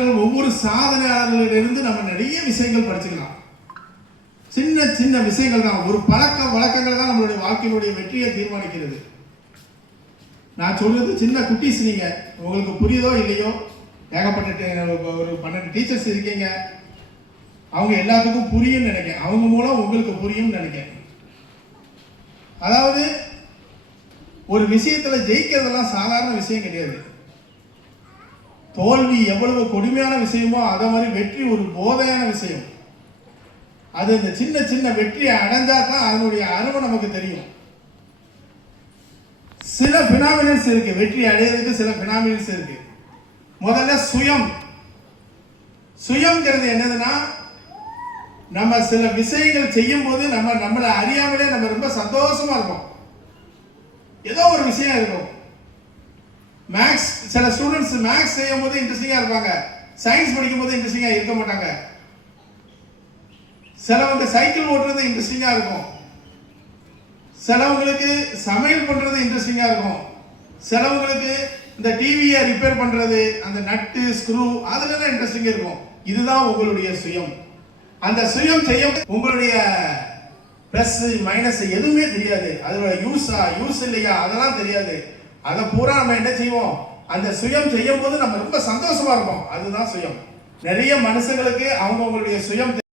வெற்றியாளர்கள் ஒவ்வொரு சாதனையாளர்களிலிருந்து நம்ம நிறைய விஷயங்கள் படிச்சுக்கலாம். சின்ன சின்ன விஷயங்கள் தான், ஒரு பழக்க வழக்கங்கள் தான் நம்மளுடைய வாழ்க்கையினுடைய வெற்றியை தீர்மானிக்கிறது. நான் சொல்றது சின்ன குட்டீஸ், நீங்க உங்களுக்கு புரியுதோ இல்லையோ, ஏகப்பட்ட ஒரு 12 டீச்சர்ஸ் இருக்கீங்க, அவங்க எல்லாத்துக்கும் புரியும் நினைக்கிறேன், அவங்க மூலம் உங்களுக்கு புரியும் நினைக்கிறேன். அதாவது ஒரு விஷயத்துல ஜெயிக்கிறதெல்லாம் சாதாரண விஷயம் கிடையாது. தோல்வி எவ்வளவு கொடுமையான விஷயமோ அதே மாதிரி வெற்றி ஒரு போதையான விஷயம். அது இந்த சின்ன சின்ன வெற்றியை அடைஞ்சா தான் அதனுடைய அருமை நமக்கு தெரியும். சில பினாமினல்ஸ் இருக்கு, வெற்றி அடையிறதுக்கு சில பினாமினல்ஸ் இருக்கு. முதல்ல சுயம்ங்கிறது என்னதுன்னா, நம்ம சில விஷயங்கள் செய்யும் போது நம்மளை அறியாமலே நம்ம ரொம்ப சந்தோஷமா இருப்போம். ஏதோ ஒரு விஷயம் இருக்கும். மேக்ஸ், சில ஸ்டூடெண்ட்ஸ் மேக்ஸ் செய்யும் போது இன்ட்ரெஸ்டிங்கா இருப்பாங்க, சயின்ஸ் படிக்கும் போது இன்ட்ரெஸ்டிங்கா இருக்க மாட்டாங்க. சிலவங்க சைக்கிள் ஓட்டுறது இன்ட்ரெஸ்டிங்கா இருக்கும், சிலவங்களுக்கு சமையல் பண்றது இன்ட்ரெஸ்டிங்கா இருக்கும், சிலவங்களுக்கு இந்த டிவியை ரிப்பேர் பண்றது, அந்த நட்டு ஸ்க்ரூ அதுல இன்ட்ரெஸ்டிங்கா இருக்கும். இதுதான் உங்களுடைய சுயம். அந்த சுயம் செய்ய உங்களுடைய பிளஸ் மைனஸ் எதுவுமே தெரியாது, அதோட யூஸ் இல்லையா அதெல்லாம் தெரியாது. அதை பூரா நம்ம என்ன செய்வோம், அந்த சுயம் செய்யும் போது நம்ம ரொம்ப சந்தோஷமா இருப்போம். அதுதான் சுயம். நிறைய மனுஷங்களுக்கு அவங்களுடைய சுயம்